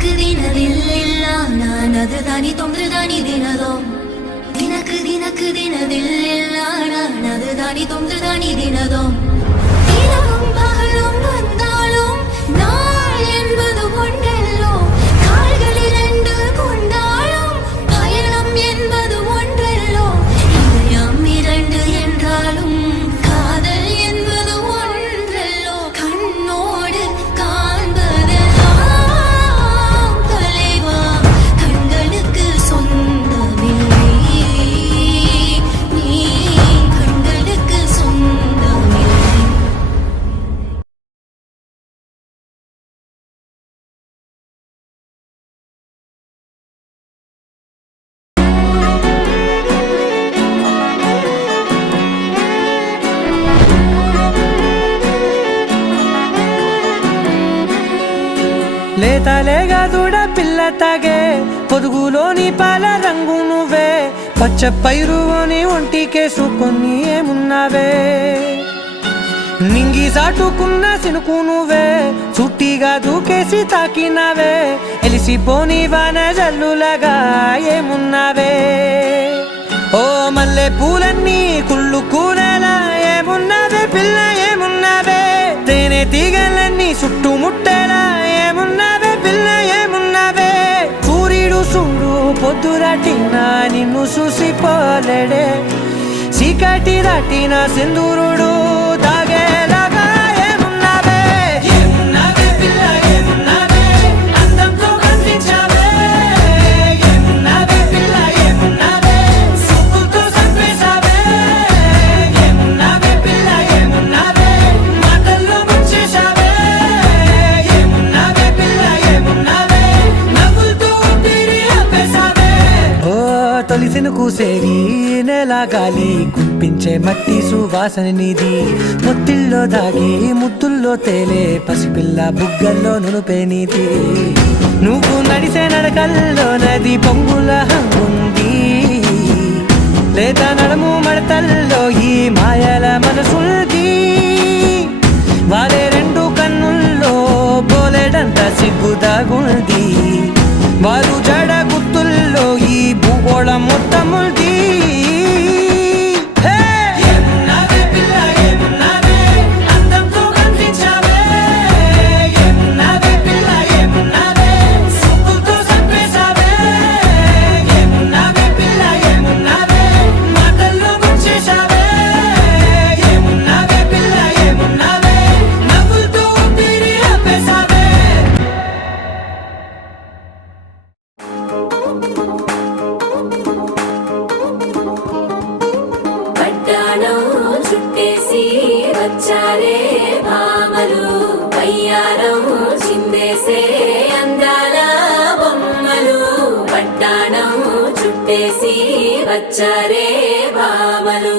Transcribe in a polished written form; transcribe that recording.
ದಿನಕ್ಕೆ ದಿನದಿಲ್ಲ ನಾನದು ದಾನಿ ತೊಂದ್ರೆ ದಾನಿ ದಿನದೋ ದಿನಕ್ಕೆ ದಿನದಿಲ್ಲ ನಾನದು ದಾನಿ ತೊಂದ್ರೆ ದಾನಿ ದಿನದೋ இரவும் பகலும் வந்தாலும் நாள் என்பது ஒன்றல்லோ கால்கள் இரண்டு கொண்டாலும் பயணம் என்பது ஒன்றல்லோ இதயம் இரண்டு என்றாலும் காதல் என்பது ஒன்றல்லோ கண்ணோடு காண்பதெல்லாம் தலைவா கண்களுக்கு சொந்தமில்லை நீ கண்களுக்கு சொந்தமில்லை. లేతలేగా దూడ పిల్ల తాగే పొదుగులోని పాల రంగు నువ్వే పచ్చ పైరుని ఒంటికేసుకొని ఏమున్నావే నింగి సాటుకున్న సినుకు నువ్వే చుట్టిగా దూకేసి తాకినావే ఎలిసిపోని వాన జల్లులాగా ఏమున్నావే ఓ మల్లె పూలన్నీ కుళ్ళు కూరలా ఏమున్నావే పిల్ల ఏమున్నావే తేనె తీగలన్నీ చుట్టుముట్టేలా ఏమున్నావే పిల్ల ఏమున్నావే సూర్యుడు చూడు పొద్దురాటిన నిన్ను చూసిపోలేడే చీకటి దాటిన సింధూరుడు తాగేలాగా ఏమున్నావే ఏమున్నావే పిల్ల ఏమున్నావే అందంతో కనిపించావే ఏమున్నావే పిల్ల ఏమున్నావే సుక్కుతో చంపేశావే ఏమున్నావే పిల్ల ఏమున్నావే మాటల్లో ముంచేశావే ఏమున్నావే పిల్ల ఏమున్నావే నవ్వులతో ఊపిరి ఆపేశావే ఓ తొలిసిను కూసేగి నెల గాలి గుప్పించే మట్టి సువాసన నీది ముత్తిల్లో దాగి ముద్దుల్లో తేలే పసిపిల్ల బుగ్గల్లో నునుపే నీది నువ్వు నడిసే నడకల్లో నది పొంగుల హంగుంది లేత నడుము మడతల్లో ఈ మాయల మనసుంది వారే రెండు కన్నుల్లో బోలెడంత సిగ్గు దాగుంది వారు జడ గుర్తుల్లో ఈ భూగోళం మొత్తముంది ఏమున్నావే పిల్ల ఏమున్నావే అందంతో కనిపించావే ఏమున్నావే పిల్ల ఏమున్నావే సుక్కుతో చంపేశావే ఏమున్నావే పిల్ల ఏమున్నావే మాటల్లో ముంచేశావే ఏమున్నావే పిల్ల ఏమున్నావే నవ్వులతో ఊపిరి ఆపేశావే పట్టాణం చుట్టేసి వచ్చారే భామలు పయ్యారం చిందేసే అందాల బొమ్మలు పట్టాణం చుట్టేసి వచ్చారే భామలు